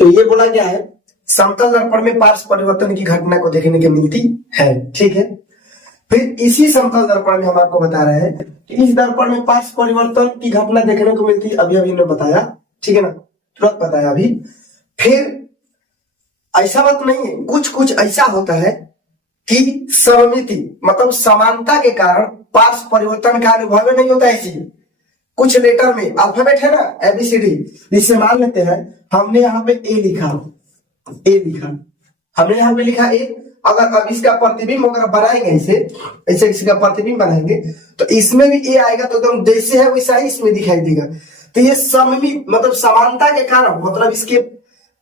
तो ये बोला गया है समतल दर्पण में पार्श्व परिवर्तन की घटना को देखने को मिलती है। ठीक है, फिर इसी समतल दर्पण में हम आपको बता रहे हैं कि इस दर्पण में पार्श्व परिवर्तन की घटना देखने को मिलती है। अभी ने बताया, ठीक है ना, तुरंत बताया अभी। फिर ऐसा बात नहीं है, कुछ कुछ ऐसा होता है कि सममिति मतलब समानता के कारण पार्श्व परिवर्तन का अनुभव नहीं होता है। चीज कुछ लेटर में अल्फाबेट है ना, एबीसीडी, जिससे मान लेते हैं हमने यहाँ पे ए लिखा, हमने यहाँ पे लिखा ए। अगर अब इसका प्रतिबिंब अगर बनाएंगे ऐसे इसका प्रतिबिंब बनाएंगे तो इसमें भी ए आएगा, तो एकदम जैसे है वैसा ही इसमें दिखाई देगा। तो ये सममित मतलब समानता के कारण मतलब इसके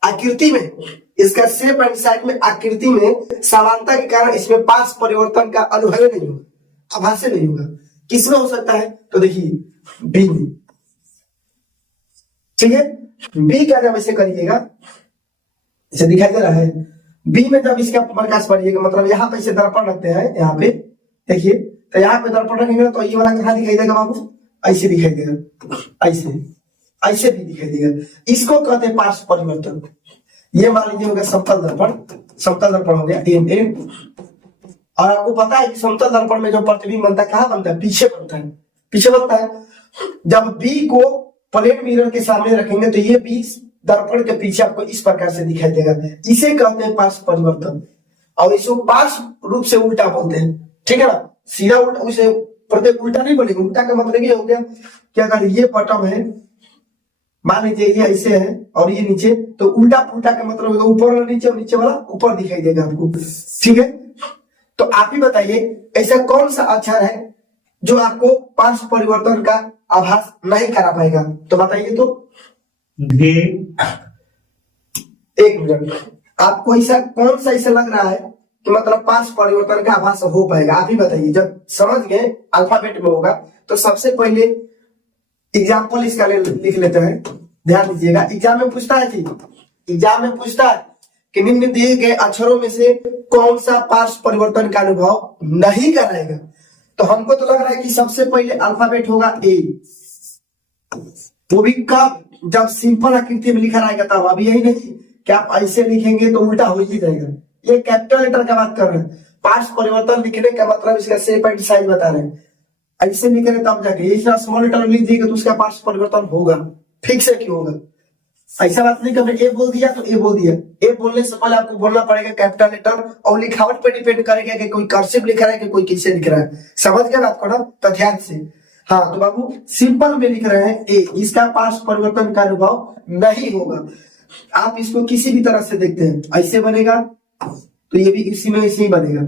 आकृति में, इसका शेप एंड साइज में आकृति में समानता के कारण इसमें पार्श्व परिवर्तन का अनुभव नहीं होगा, आभास नहीं होगा। किसमें हो सकता है? तो देखिए बी में, ठीक है। बी का जब ऐसे करिएगा, इसे दिखाई दे रहा है, बी में जब इसका प्रकाश पड़िएगा मतलब यहाँ पे इसे दर्पण रखते हैं, यहाँ पे देखिए, तो यहाँ पे दर्पण रखेंगे तो ये वाला कहाँ दिखाई देगा बाबू? ऐसे दिखाई देगा, ऐसे भी दिखाई देगा। इसको कहते हैं पार्श्व परिवर्तन। ये मान लीजिए होगा समतल दर्पण हो गया एन। और आपको पता है कि समतल दर्पण में जो प्रतिबिंब बनता है कहाँ बनता है? पीछे बनता है। जब बी को प्लेन मिरर के सामने रखेंगे तो ये बी दर्पण के पीछे आपको इस प्रकार से दिखाई देगा। इसे कहते हैं पार्श्व परिवर्तन, और इसको पार्श्व रूप से उल्टा बोलते हैं, ठीक है ना। सीधा उल्टा, उसे प्रत्येक उल्टा नहीं बोलेंगे। उल्टा का मतलब ये हो गया कि अगर ये बटन है, मान लीजिए ये ऐसे है और ये नीचे, तो उल्टा पुल्टा का मतलब ऊपर और नीचे वाला ऊपर दिखाई देगा आपको, ठीक है। तो आप ही बताइए ऐसा कौन सा अक्षर है जो आपको पार्श्व परिवर्तन का आभास नहीं करा पाएगा? तो बताइए तो। एक मिनट, आपको ऐसा कौन सा ऐसा लग रहा है कि मतलब पार्श्व परिवर्तन का आभास हो पाएगा? आप ही बताइए। जब समझ गए अल्फाबेट में होगा तो सबसे पहले एग्जाम्पल इसका लिख लेते हैं, ध्यान दीजिएगा। एग्जाम में पूछता है कि निम्न दिए गए अक्षरों में से कौन सा पार्श्व परिवर्तन का अनुभव नहीं कराएगा? तो हमको तो लग रहा है कि सबसे पहले अल्फाबेट होगा ए, वो भी कब? जब सिंपल आकृति में लिखा रहेगा तब। अभी यही नहीं कि आप ऐसे लिखेंगे तो उल्टा हो ही जाएगा। ये कैपिटल लेटर का बात कर रहे हैं। पार्श्व परिवर्तन लिखने का मतलब इसका शेप एंड साइज बता रहे हैं। ऐसे लिख रहे तब जाके, इतना स्मॉल लेटर लिख दिएगा तो उसका पार्श्व परिवर्तन होगा, फिक्स है कि होगा। ऐसा बात नहीं कि ए बोल दिया तो ए बोल दिया। ए बोलने से पहले आपको बोलना पड़ेगा कैपिटल लेटर, और लिखावट पे डिपेंड करेगा कि कोई कर्सिव लिख रहा है कि कोई किससे लिख रहा है। समझ गए बात को ना? तो ध्यान से। हाँ, तो बाबू सिंपल में लिख रहे हैं ए, इसका पार्श्व परिवर्तन का अनुभव नहीं होगा। आप इसको किसी भी तरह से देखते हैं, ऐसे बनेगा तो ये भी इसी में ऐसे ही बनेगा,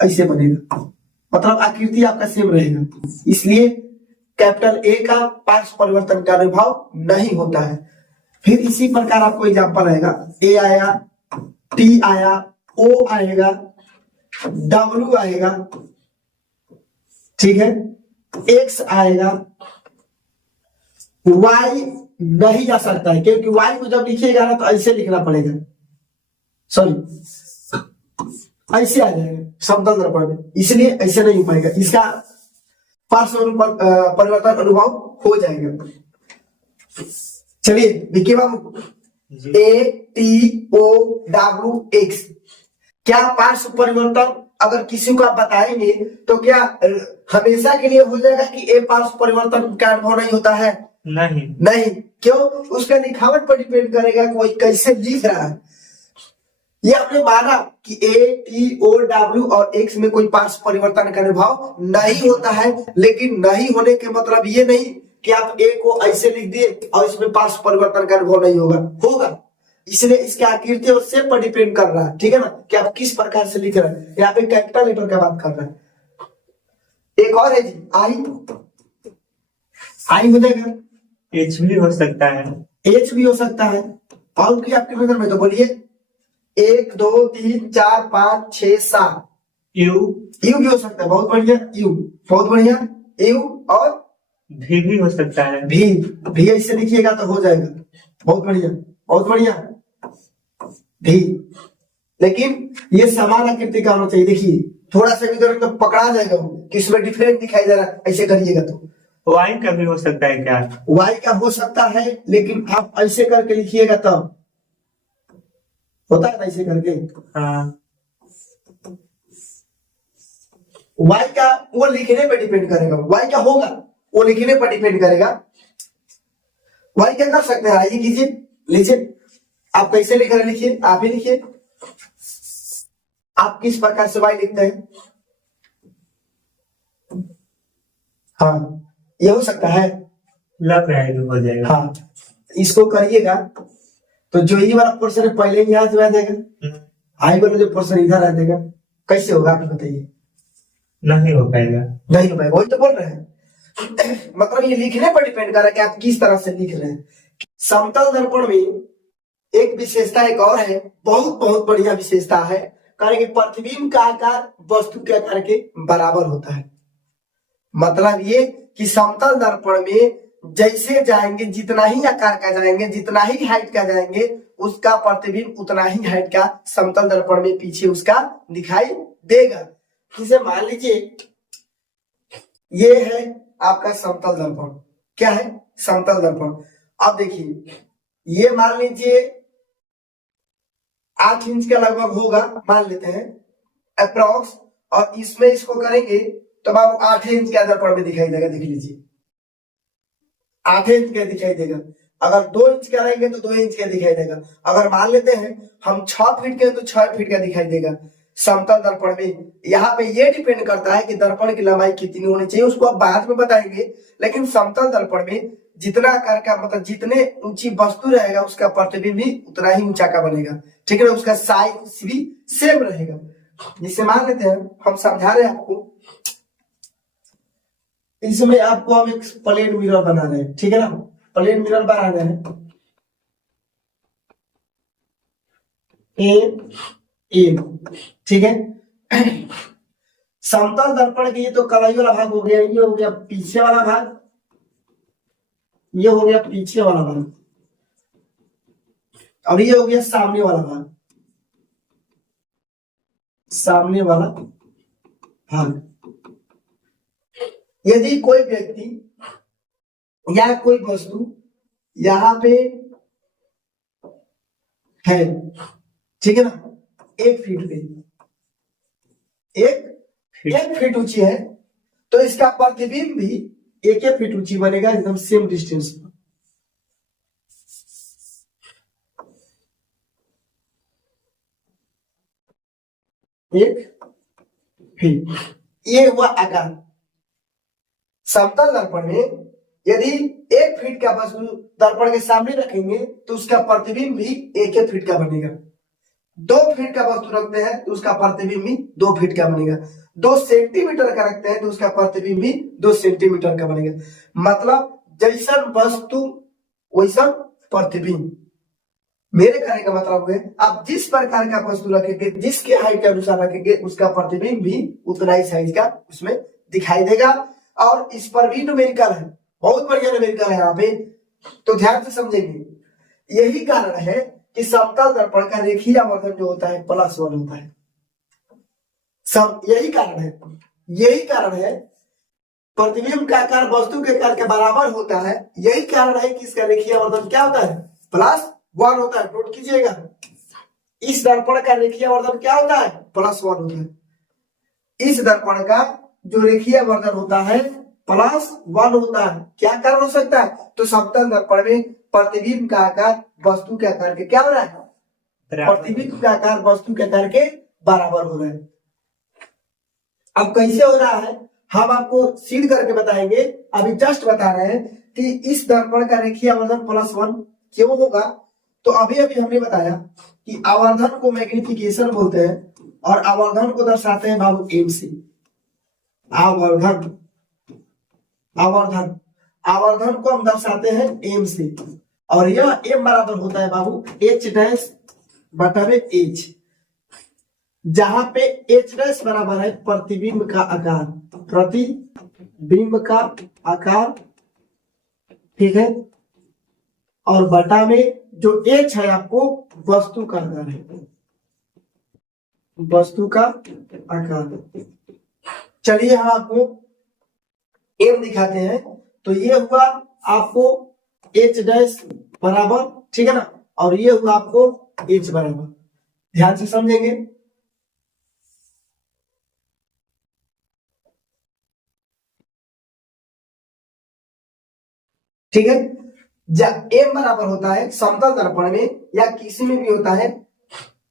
ऐसे बनेगा, मतलब आकृति आपका सेम रहेगा। इसलिए कैपिटल ए का पार्श्व परिवर्तन का अनुभव नहीं होता है। फिर इसी प्रकार आपको एग्जाम्पल आएगा, ए आया, टी आया, ओ आएगा, डब्ल्यू आएगा, ठीक है, एक्स आएगा, वाई नहीं जा सकता है क्योंकि वाई को जब लिखिएगा ना तो ऐसे लिखना पड़ेगा, सॉरी ऐसे आ जाएगा समतल दर्पण में, इसलिए ऐसे नहीं हो पाएगा। इसका पार्श्व परिवर्तन अनुभव हो जाएगा। चलिए विकी बाबू, A T O W X, क्या पार्श्व परिवर्तन अगर किसी को आप बताएंगे तो क्या हमेशा के लिए हो जाएगा कि ए पार्श्व परिवर्तन का अनुभव नहीं होता है? नहीं। क्यों? उसका लिखावट पर डिपेंड करेगा कोई कैसे लिख रहा है। ये आपने माना कि ए टी ओ डब्ल्यू और एक्स में कोई पार्श्व परिवर्तन का अनुभव नहीं होता है, लेकिन नहीं होने के मतलब ये नहीं कि आप ए को ऐसे लिख दिए और इसमें पार्श्व परिवर्तन का अनुभव नहीं होगा। इसलिए इसके आकृति और शेप पर डिपेंड कर रहा है, ठीक है ना, कि आप किस प्रकार से लिख रहे हैं। यहाँ पे कैपिटल लेटर का बात कर रहे हैं। एक और है जी, आई हो जाएगा, एच भी हो सकता है, एच भी हो सकता है। और की आपके नजर में तो बोलिए 1 2 3 4 5 6 7, यू भी हो सकता है, बहुत बढ़िया, यू बहुत बढ़िया, यू और भी हो सकता है, भी ऐसे लिखिएगा तो हो जाएगा, बहुत बढ़िया भी। लेकिन ये समान आकृति का होना चाहिए। देखिए थोड़ा सा भी करेंगे तो पकड़ा जाएगा वो कि इसमें डिफरेंट दिखाई दे रहा है, ऐसे करिएगा तो। वाई का भी हो सकता है क्या? वाई का हो सकता है, लेकिन आप ऐसे करके लिखिएगा तब होता है ना ऐसे करके। हाँ। y का वो लिखने पर डिपेंड करेगा, y क्या होगा वो लिखने पर डिपेंड करेगा। y क्या कर सकते हैं, आइए कीजिए, लीजिए। आप कैसे लिख रहे हैं लिखिए, आप ही लिखिए। आप किस प्रकार से y लिखते हैं? हाँ, ये हो सकता है। लग रहा है कि हो जाएगा। हाँ, इसको करिएगा तो जो ये वाला पोर्शन है पहले ही यहाँ से आ जाएगा, आई वाला जो पोर्शन इधर आ जाएगा। कैसे होगा आप बताइए? नहीं हो पाएगा। नहीं हो पाएगा, वही तो बोल रहे हैं। मतलब ये लिखने पर डिपेंड कर रहा है कि आप किस तरह से लिख रहे हैं। समतल दर्पण में एक विशेषता एक और है, बहुत बहुत बढ़िया विशेषता है, कारण कि प्रतिबिंब का आकार वस्तु के आकार के बराबर होता है। मतलब ये कि समतल दर्पण में जैसे जाएंगे, जितना ही आकार का जाएंगे, जितना ही हाइट का जाएंगे, उसका प्रतिबिंब उतना ही हाइट का समतल दर्पण में पीछे उसका दिखाई देगा। इसे मान लीजिए ये है आपका समतल दर्पण। क्या है? समतल दर्पण। अब देखिए, ये मान लीजिए 8 इंच का लगभग होगा, मान लेते हैं अप्रॉक्स, और इसमें इसको करेंगे तो आपको 8 इंच का दर्पण में दिखाई देगा। देख लीजिए 8 इंच का दिखाई देगा। अगर 2 इंच का रहेंगे तो 2 इंच का दिखाई देगा। अगर मान लेते हैं हम 6 फीट के तो 6 फीट का दिखाई देगा समतल दर्पण में। यहाँ पे ये डिपेंड करता है कि दर्पण की लंबाई कितनी होनी चाहिए, उसको आप बाद में बताएंगे। लेकिन समतल दर्पण में जितना आकार का, मतलब जितने ऊंची वस्तु रहेगा उसका प्रतिबिंब भी उतना ही ऊंचा का बनेगा। ठीक है ना, उसका साइज भी सेम रहेगा। जिसे मान लेते हैं, हम समझा रहे हैं आपको, इसमें आपको हम एक प्लेन मिरर बना रहे हैं। ठीक है ना, प्लेन मिरर बना रहे हैं ए, ठीक है। समतल दर्पण के ये तो कलाई वाला भाग हो गया, ये हो गया पीछे वाला भाग, ये हो गया पीछे वाला भाग, और ये हो गया सामने वाला भाग। सामने वाला भाग। यदि कोई व्यक्ति या कोई वस्तु यहां पे है, ठीक है ना, 1 फीट पे, एक फीट ऊंची है, तो इसका प्रतिबिंब भी 1 फीट ऊंची बनेगा, एकदम सेम डिस्टेंस पर। एक फीट, ये हुआ आकार। समतल दर्पण में यदि 1 फीट का वस्तु दर्पण के सामने रखेंगे तो उसका प्रतिबिंब भी 1 फीट का बनेगा। 2 फीट का वस्तु रखते हैं तो उसका प्रतिबिंब भी 2 फीट का बनेगा। 2 सेंटीमीटर का रखते हैं तो उसका प्रतिबिंब भी 2 सेंटीमीटर का बनेगा। मतलब जैसन वस्तु वैसन प्रतिबिंब। मेरे कहने का मतलब है, आप जिस प्रकार का वस्तु रखेंगे, जिसके हाइट के अनुसार रखेंगे, उसका प्रतिबिंब भी उतना ही साइज का उसमें दिखाई देगा। और इस पर भी न्यूमेरिकल है, बहुत बढ़िया न्यूमेरिकल है यहाँ पे, तो ध्यान से समझेंगे। यही कारण है कि समतल दर्पण का रेखीय आवर्धन जो होता है +1 होता है। सब यही कारण है, यही कारण है प्रतिबिंब का आकार वस्तु के आकार के बराबर होता है। यही कारण है कि इसका रेखीय आवर्धन क्या होता है, +1 होता है। नोट कीजिएगा, इस दर्पण का रेखीय आवर्धन क्या होता है, +1 होता है। इस दर्पण का जो रेखीय आवर्धन होता है +1 होता है। क्या कारण हो सकता है, तो समतल दर्पण में प्रतिबिंब का आकार वस्तु के आकार के क्या हो रहा है, प्रतिबिंब का आकार वस्तु के आकार के बराबर हो रहा है। अब कैसे हो रहा है हम आपको सीध करके बताएंगे। अभी जस्ट बता रहे हैं कि इस दर्पण का रेखीय आवर्धन +1 क्यों होगा। तो अभी हमने बताया कि आवर्धन को मैग्निफिकेशन बोलते हैं, और आवर्धन को दर्शाते हैं बाबू एम से। आवर्धन आवर्धन को हम दर्शाते हैं एम से, और यह एम बराबर होता है बाबू H'/H, जहां पे H' बराबर है प्रतिबिंब का आकार, प्रतिबिंब का आकार, ठीक है, और बटा में जो H है आपको वस्तु का आकार है, वस्तु का आकार। चलिए हम आपको एम दिखाते हैं। तो ये हुआ आपको H' बराबर, ठीक है ना, और ये हुआ आपको H बराबर। ध्यान से समझेंगे। ठीक है, जब एम बराबर होता है समतल दर्पण में या किसी में भी होता है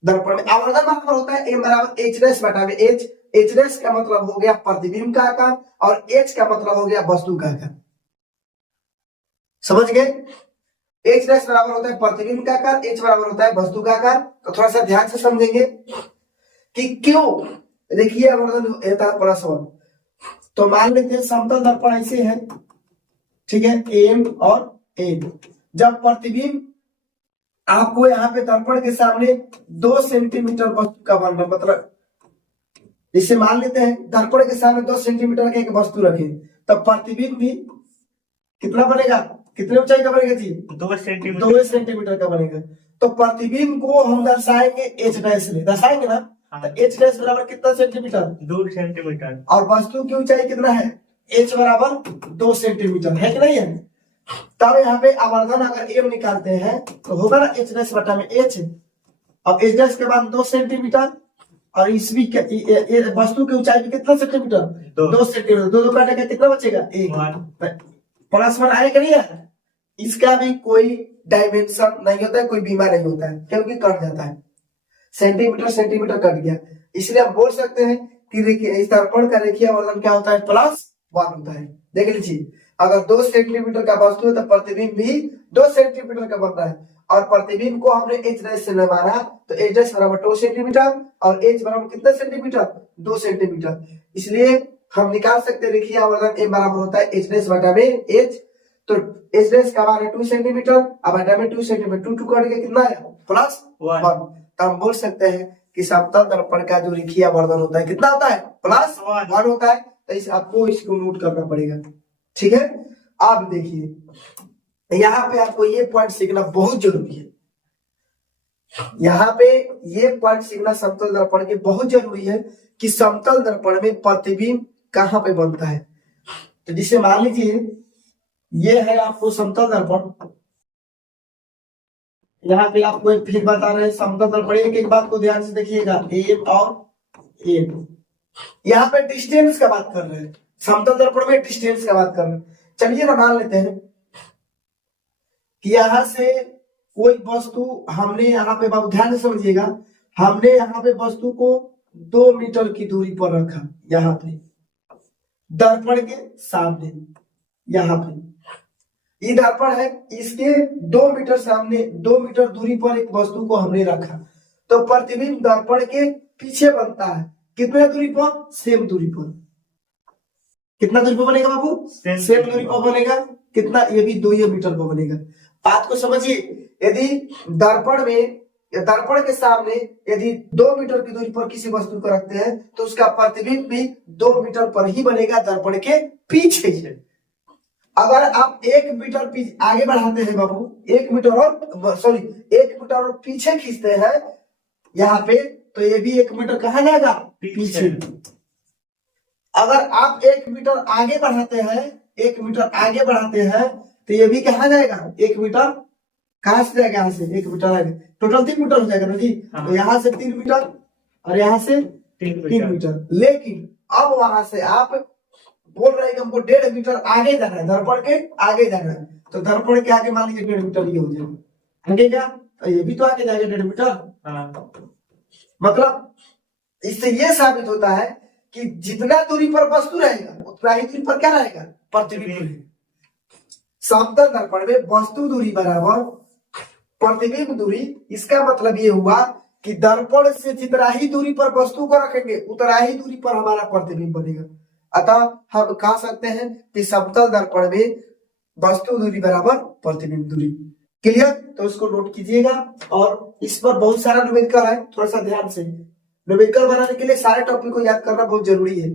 दर्पण में, आवर्धन बराबर होता है एम बराबर एच डैश बटा में एच। एच डैश का मतलब हो गया प्रतिबिंब का आकार और एच का मतलब हो गया वस्तु का आकार। समझ गए? एच डैश बराबर होता है प्रतिबिंब का आकार, एच बराबर होता है वस्तु का आकार। तो थोड़ा सा ध्यान से समझेंगे कि क्यों। देखिए आवर्धन होता है प्लस वन, तो मान लेते हैं समतल दर्पण ऐसे है, ठीक है, एम और एम। जब प्रतिबिंब आपको यहाँ पे दर्पण के सामने 2 सेंटीमीटर वस्तु का बन रहा, मतलब इसे मान लेते हैं दर्पण के सामने 2 सेंटीमीटर की एक वस्तु रखे, तब प्रतिबिंब भी कितना बनेगा, कितने ऊंचाई का बनेगा जी? 2 सेंटीमीटर। 2 सेंटीमीटर का बनेगा। तो प्रतिबिंब को हम दर्शाएंगे एच डैश में, दर्शाएंगे ना? तो एच डैश बराबर कितना सेंटीमीटर? 2 सेंटीमीटर। और वस्तु की ऊंचाई कितना है? एच बराबर 2 सेंटीमीटर है कि नहीं है? तब यहाँ पे आवर्धन अगर एम निकालते हैं तो होगा ना एच डैश बटा में एच। अब एच डैश के बाद 2 सेंटीमीटर और इसवी वस्तु की ऊंचाई भी कितना सेंटीमीटर? 2 सेंटीमीटर। 2 काटेगा कितना बचेगा? 1 प्लस 1 आएगा नहीं है? इसका भी कोई डायमेंशन नहीं होता है, कोई बीमा नहीं होता है, क्योंकि कट जाता है, सेंटीमीटर सेंटीमीटर कट गया। इसलिए आप बोल सकते हैं कि इस दर्पण का रेखीय आवर्धन क्या होता है? +1 होता है। देख लीजिए, अगर 2 सेंटीमीटर का वस्तु है तो प्रतिबिंब भी 2 सेंटीमीटर का बन रहा है, और प्रतिबिंब को हमने एच डैश से माना, तो एच डैश बराबर 2 सेंटीमीटर और एच बराबर कितना सेंटीमीटर? 2 सेंटीमीटर। इसलिए हम निकाल सकते हैं रेखीय आवर्धन एम बराबर होता है एच डैश बटा में एच। तो एच डैश का मान है 2 सेंटीमीटर, अब बटा में 2 सेंटीमीटर, 2 कट के कितना है? +1। तो हम बोल सकते हैं कि समतल दर्पण का जो रेखीय आवर्धन होता है कितना होता है? +1 होता है। तो इस आपको इसको नोट करना पड़ेगा, ठीक है। अब देखिए यहाँ पे आपको ये पॉइंट सीखना बहुत जरूरी है, यहाँ पे ये पॉइंट सीखना समतल दर्पण के बहुत जरूरी है कि समतल दर्पण में प्रतिबिंब कहाँ पे बनता है। तो जिसे मान लीजिए ये है आपको समतल दर्पण, यहाँ पे आपको एक फिर बता रहे हैं समतल दर्पण। एक बात को ध्यान से देखिएगा, एम और एम, यहाँ पे डिस्टेंस का बात कर रहे हैं, समतल दर्पण में डिस्टेंस का बात कर रहे हैं। चलिए ना मान लेते हैं कि यहां से कोई वस्तु हमने यहाँ पे, बाबू ध्यान से समझिएगा, हमने यहाँ पे वस्तु को 2 मीटर की दूरी पर रखा, यहाँ पे दर्पण के सामने, यहाँ पे ये दर्पण है, इसके 2 मीटर सामने 2 मीटर दूरी पर एक वस्तु को हमने रखा, तो प्रतिबिंब दर्पण के पीछे बनता है। कितने दूरी पर? सेम दूरी पर। कितना दूरी पर बनेगा बाबू? सेम दूरी पर बनेगा। कितना? ये भी 2 मीटर पर बनेगा। बात को समझिए, यदि दर्पण में या दर्पण के सामने यदि 2 मीटर की दूरी पर किसी वस्तु को रखते हैं तो उसका प्रतिबिंब भी 2 मीटर पर ही बनेगा, दर्पण के पीछे ही। अगर आप 1 मीटर आगे बढ़ाते हैं बाबू, 1 मीटर और पीछे खींचते हैं यहाँ पे, तो ये भी 1 मीटर कहाँ जाएगा? पीछे। अगर आप 1 मीटर आगे बढ़ाते हैं, 1 मीटर आगे बढ़ाते हैं, तो ये भी कहाँ जाएगा? 1 मीटर कहाँ से जाएगा? यहाँ से 1 मीटर आगे, टोटल 3 मीटर हो जाएगा ना जी। तो यहाँ से 3 मीटर और यहाँ से 3 मीटर। लेकिन अब वहां से आप बोल रहे हैं कि हमको 1.5 मीटर आगे जाना है, दर्पण के आगे जाना है, तो दर्पण के आगे मान लीजिए 1.5 मीटर ये हो जाएगा, आगे क्या? तो ये भी तो आगे जाएगा 1.5 मीटर। मतलब इससे ये साबित होता है कि जितना दूरी पर वस्तु रहेगा उतना ही दूरी पर क्या रहेगा? प्रतिबिंब। समतल दर्पण में वस्तु दूरी बराबर प्रतिबिंब दूरी। इसका मतलब ये हुआ कि दर्पण से जितना ही दूरी पर वस्तु को रखेंगे उतना ही दूरी पर हमारा प्रतिबिंब बनेगा। अतः हम कह सकते हैं कि समतल दर्पण में वस्तु दूरी बराबर प्रतिबिंब दूरी। क्लियर? तो इसको नोट कीजिएगा, और इस पर बहुत सारा न्यूमेरिकल है, थोड़ा सा ध्यान से। न्यूमेरिकल बनाने के लिए सारे टॉपिक को याद करना बहुत जरूरी है।